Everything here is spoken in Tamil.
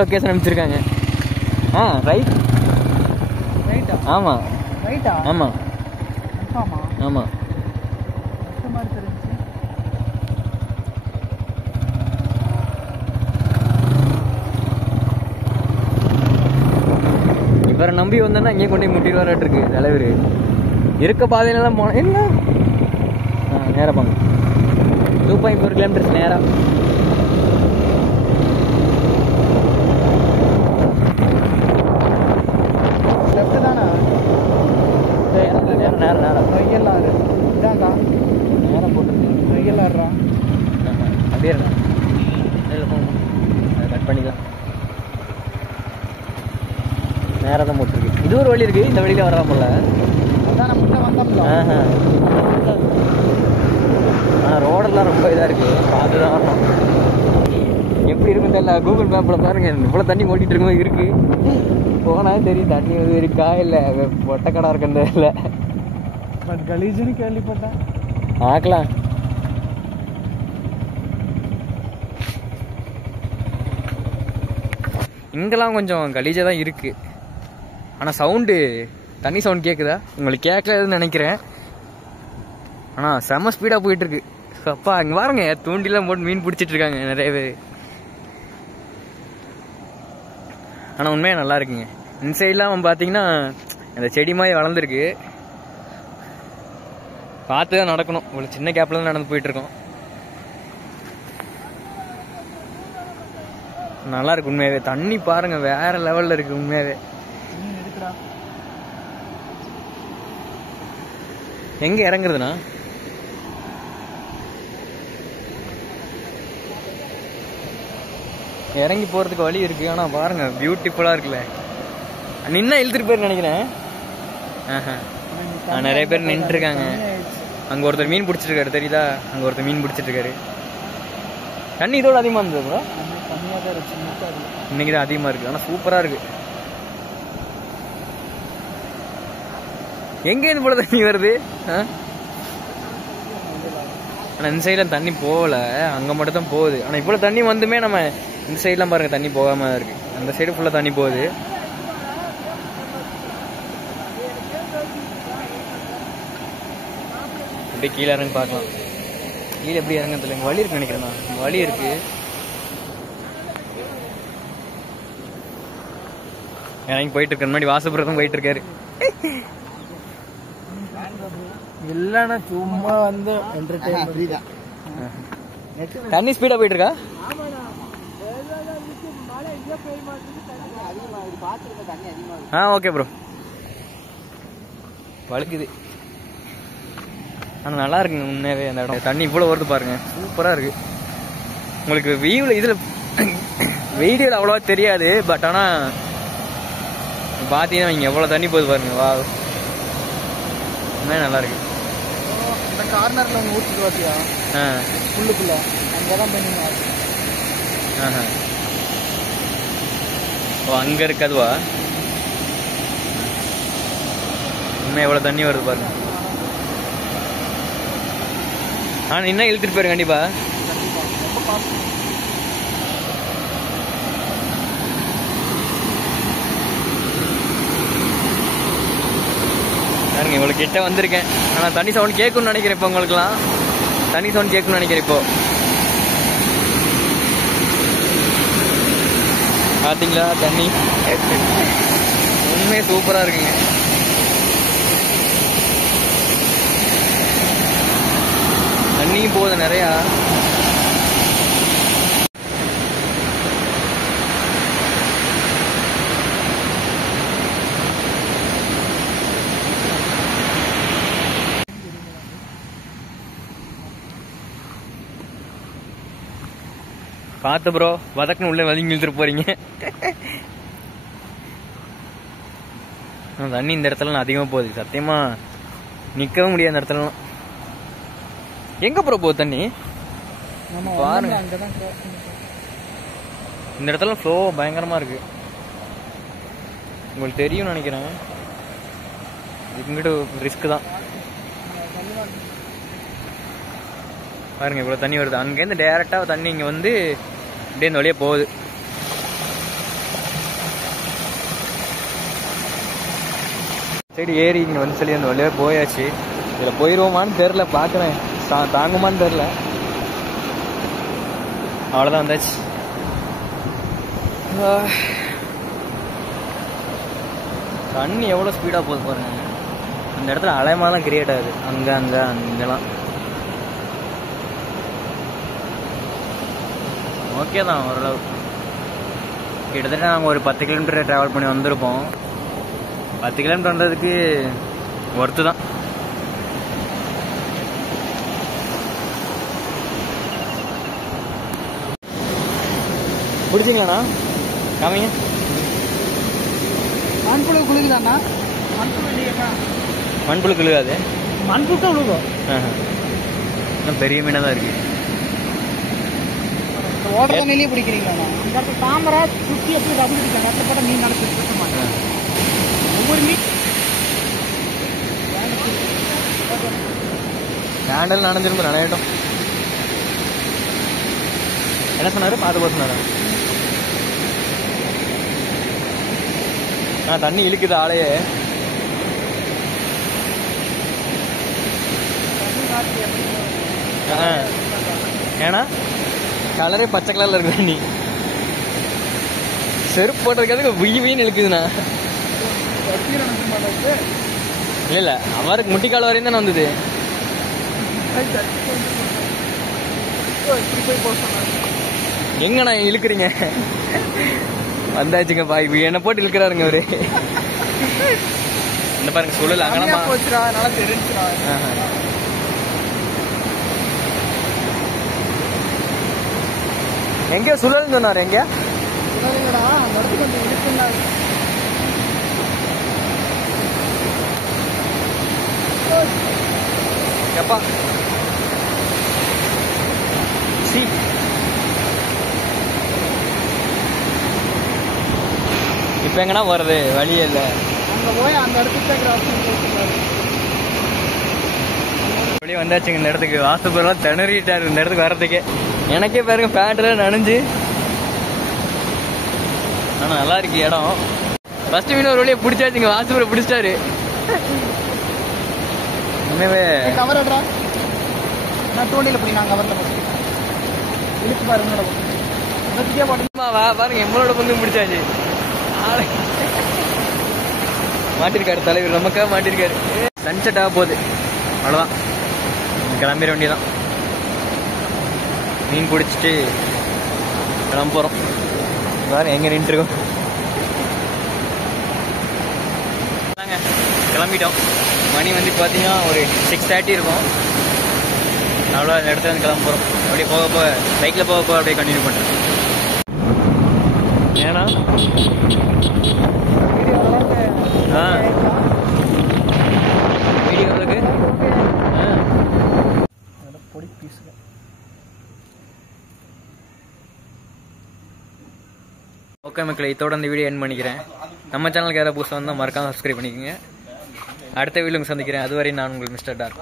லொக்கேஷன் அனுப்பிச்சிருக்காங்க. ரைட் ரைட்டா? ஆமாம். ரைட்டா? ஆமாம் ஆமாம். இவரை நம்பி வந்தோன்னா இங்கே கொண்டு போய் முட்டிடுவாராட்டு இருக்கு தலைவர். இருக்க பாதையிலலாம் போனோம் என்ன நேராக போங்க. 2.4 கிலோமீட்டர்ஸ் நேராக. லெஃப்ட் தானே? நேரம் நேரம் நேரம் கையெல்லாம் இதாண்டா நேரம் போட்டுருக்கு. கையெல்லாம் அப்படியே இருக்கா? கட் பண்ணிக்கலாம். நேரம் தான் போட்டுருக்கு. இது ஒரு வழி இருக்குது, இந்த வழியில் வரலாம் போல. அதான் நம்ம கிட்ட வந்தோம்ல. ஆனால் ரோடெல்லாம் ரொம்ப இதாக இருக்குது, பார்த்து தான் வரணும். எப்படி இருக்குன்னு தெரியல. கூகுள் மேப்பில் பாருங்க, இவ்வளோ தண்ணி ஓட்டிகிட்டு இருக்கும்போது இருக்குது. போனால் தெரியும் தண்ணி இருக்கா இல்லை ஒட்டக்கடா இருக்குன்னு தெரியல. பட் கலீஜுன்னு கேள்விப்பட்டேன். பார்க்கலாம். இங்கெல்லாம் கொஞ்சம் கலீஜாக தான் இருக்குது. ஆனால் சவுண்டு தண்ணி சவுண்ட் கேட்குதா? உங்களுக்கு கேட்கலன்னு நினைக்கிறேன். ஆனால் செம்ம ஸ்பீடாக போயிட்டுருக்கு. அப்பா இங்கே பாருங்க, தூண்டிலாம் போட்டு மீன் பிடிச்சிட்ருக்காங்க நிறைய பேர். ஆனால் உண்மையாக நல்லா இருக்குங்க. இந்த சைட்லாம் பார்த்தீங்கன்னா இந்த செடி மாதிரி வளர்ந்துருக்கு. பார்த்து தான் நடக்கணும். இவ்வளோ சின்ன கேப்பில் தான் நடந்து போயிட்டுருக்கோம். நல்லா இருக்கு உண்மையாகவே. தண்ணி பாருங்க வேற லெவலில் இருக்குது உண்மையாகவே. எங்கே இறங்குறதுண்ணா? இறங்கி போகிறதுக்கு வழி இருக்குது. ஆனால் பாருங்கள் பியூட்டிஃபுல்லாக இருக்குல்ல. நின்னா இழுத்துட்டு போயிரு நினைக்கிறேன். நிறைய பேர் நின்றுருக்காங்க. அங்கே ஒருத்தர் மீன் பிடிச்சிருக்காரு தெரியுதா? அங்கே ஒருத்தர் மீன் பிடிச்சிட்ருக்காரு. தண்ணி இதோட அதிகமாக இருந்தது ப்ரோ. இன்னைக்கு தான் அதிகமாக இருக்குது. ஆனால் சூப்பராக இருக்குது. எங்கேருந்து போல தண்ணி வருது? ஆனால் இந்த சைடில் தண்ணி போகலை, அங்கே மட்டும் தான் போகுது. ஆனால் இவ்வளோ தண்ணி வந்துமே நம்ம இந்த சைட்லாம் பாருங்கள் தண்ணி போகாமல் தான் இருக்குது. அந்த சைடு ஃபுல்லாக தண்ணி போகுது. அப்படியே கீழே இறங்கி பார்க்கலாம். கீழே எப்படி இறங்குறது இல்லை, வழி இருக்கு நினைக்கிறேண்ணா. வழி இருக்கு. இறங்கி போயிட்டு இருக்க முன்னாடி வாசப்புறதும் போயிட்டு இருக்காரு. இல்லைன்னா சும்மா வந்து என்டர்டெயின்மெண்ட். தண்ணி ஸ்பீடாக போயிட்டு இருக்கா? Okay bro. வழுக்குது. ஆனால் நல்லா இருக்குங்க உண்மையாகவே. அந்த இடம் தண்ணி இவ்வளோ வருது பாருங்க, சூப்பராக இருக்கு. உங்களுக்கு வியூவில் இதில் வீடியோவில் அவ்வளோவா தெரியாது. பட் ஆனால் பார்த்தீங்கன்னா இங்கே எவ்வளோ தண்ணி போகுது பாருங்க. வா உண்மையாக நல்லா இருக்கு. இந்த கார்னரில் ஒன்று ஊற்றிட்டு பார்த்தியா? புல்லுக்குள்ள அங்கே தான் பண்ணீங்க. ஓ அங்கே இருக்கு அதுவா? உண்மையாக எவ்வளோ தண்ணி வருது பாருங்க. ஆனால் இன்னும் இழுத்துட்டு போயிரு கண்டிப்பா. பாருங்க இவ்வளோ கிட்ட வந்திருக்கேன். ஆனால் தண்ணி சவுண்ட் கேட்கும்னு நினைக்கிறேன். இப்போ உங்களுக்குலாம் தண்ணி சவுண்ட் கேட்கும்னு நினைக்கிறேன். இப்போ பார்த்தீங்களா தண்ணி? உண்மையே சூப்பராக இருக்குங்க. தண்ணியும் போகுது நிறையா. பார்த்து ப்ரோ, வதக்குன்னு உள்ளே வதங்கி இழுத்துட்டு போறீங்க. தண்ணி இந்த இடத்துல அதிகமாக போகுது. சத்தியமா நிற்கவும் முடியாது இந்த இடத்துலலாம். எங்க ப்ரோ போகுது தண்ணி பாருங்க. இந்த இடத்துல ஃப்ளோ பயங்கரமா இருக்கு. உங்களுக்கு தெரியும் நினைக்கிறேன். இங்கிட்ட ரிஸ்க் தான். பாருங்க இவ்வளோ தண்ணி வருது. அங்கேருந்து டேரெக்டாக தண்ணி இங்கே வந்து அப்படியே இந்த வழியாக போகுது. சரி ஏறி இங்கே வந்து சொல்லி அந்த வழியாக போயாச்சு. இதில் போயிடுவோமான்னு தெரில, பார்க்குறேன் தாங்குமான்னு தெரில. அவ்வளோதான் வந்தாச்சு. தண்ணி எவ்வளோ ஸ்பீடாக போகுது பாருங்க. அந்த இடத்துல அலைமாலாம் கிரியேட் ஆகுது, அங்கெல்லாம். ஓகே தான் ஓரளவு. கிட்டத்தட்ட நாங்கள் ஒரு 10 கிலோமீட்டர் ட்ராவல் பண்ணி வந்திருப்போம். 10 கிலோமீட்டர் வந்ததுக்கு ஒர்த்து தான். பிடிச்சிங்களாண்ணா? காமிங்க. மண்புழு குளிக்குதாண்ணா? மண்புழு இல்லையாண்ணா? மண்புழு குளிக்காது, மண்புழு தான் விழுகும். இன்னும் பெரிய மீனாக தான் இருக்கு. ஓடுற தண்ணியிலேயே பிடிக்கிறீங்களாண்ணா? இந்த இடத்துல தாமரை சுற்றி எப்படி வந்து பிடிக்காங்க, இடத்துல போட்டால் மீன் நடந்துட்டு இருக்க மாட்டேன். ஒவ்வொரு மீன் கேண்டல் நனைஞ்சிருந்தோம், நனையட்டும். என்ன சொன்னாரு? பார்த்து போக சொன்னாரா? தண்ணி இழுக்குது ஆளையே. ஏன்னா கலரே பச்சை கலர்ல இருக்கு தண்ணி. செருப்பு போட்டதுக்காக வீண் இழுக்குதுண்ணா. இல்ல அவருக்கு முட்டிக்கால் வரையும் தானே வந்தது. எங்கண்ணா இழுக்கிறீங்க? வந்தாச்சுங்க பாய், என்ன போட்டு இழுக்கிறாருங்க அவரு. இந்த பாருங்க சுழல் அகலமா போச்சுடா, நல்லா தெரிஞ்சுடா. எங்க சுழல்னு சொன்னாரு? எங்க சுழலுங்கடா, அந்த இடத்துக்கு கொஞ்சம் இழுக்குங்களா. எப்பா சி இப்ப எங்கன்னா வருது, வழியே இல்லை. அங்க போய் அந்த இடத்துக்கு வெளியே வந்தாச்சுங்க. இந்த இடத்துக்கு வாசுபுரம் திணறிட்டாரு இந்த இடத்துக்கு வர்றதுக்கே. எனக்கே பாருங்க பேண்ட்லாம் நனைஞ்சு. ஆனா நல்லா இருக்கு இடம். ஃபர்ஸ்ட் மீன் ஒரு வழியை பிடிச்சாச்சுங்க, வாசுபுரம் பிடிச்சிட்டாரு. உண்மையாவே கவர்டா, நான் தோண்டியில் போய் நான் கவர்ல இழுத்து பாருங்க. பாருங்க எம்மளோட பங்கு பிடிச்சாச்சு. மாட்டிருக்காரு தலைவர், நமக்காக மாட்டிருக்காரு. சன்செட் ஆக போகுது, அவ்வளோதான். கிளம்பிட வேண்டியதான். மீன் பிடிச்சிட்டு கிளம்ப போகிறோம். வேறு எங்கே நின்றுருக்கோம். கிளம்பிட்டோம். மணி வந்து பார்த்தீங்கன்னா ஒரு 6:30 இருக்கும். அவ்வளோ அந்த இடத்துல வந்து கிளம்ப போகிறோம். அப்படியே போக பைக்கில் போக அப்படியே கண்டினியூ பண்ணுறேன். ஏன்னா வீடியோவுக்கு பொடி பீஸ். ஓகே மக்களை, இதோட இந்த வீடியோ எண்ட் பண்ணிக்கிறேன். நம்ம சேனலுக்கு யாராவது புதுசாக வந்தால் மறக்காமல் சப்ஸ்கிரைப் பண்ணிக்கோங்க. அடுத்த வீடியோங்க சந்திக்கிறேன். அதுவரை நான் உங்கள் மிஸ்டர் டார்க்.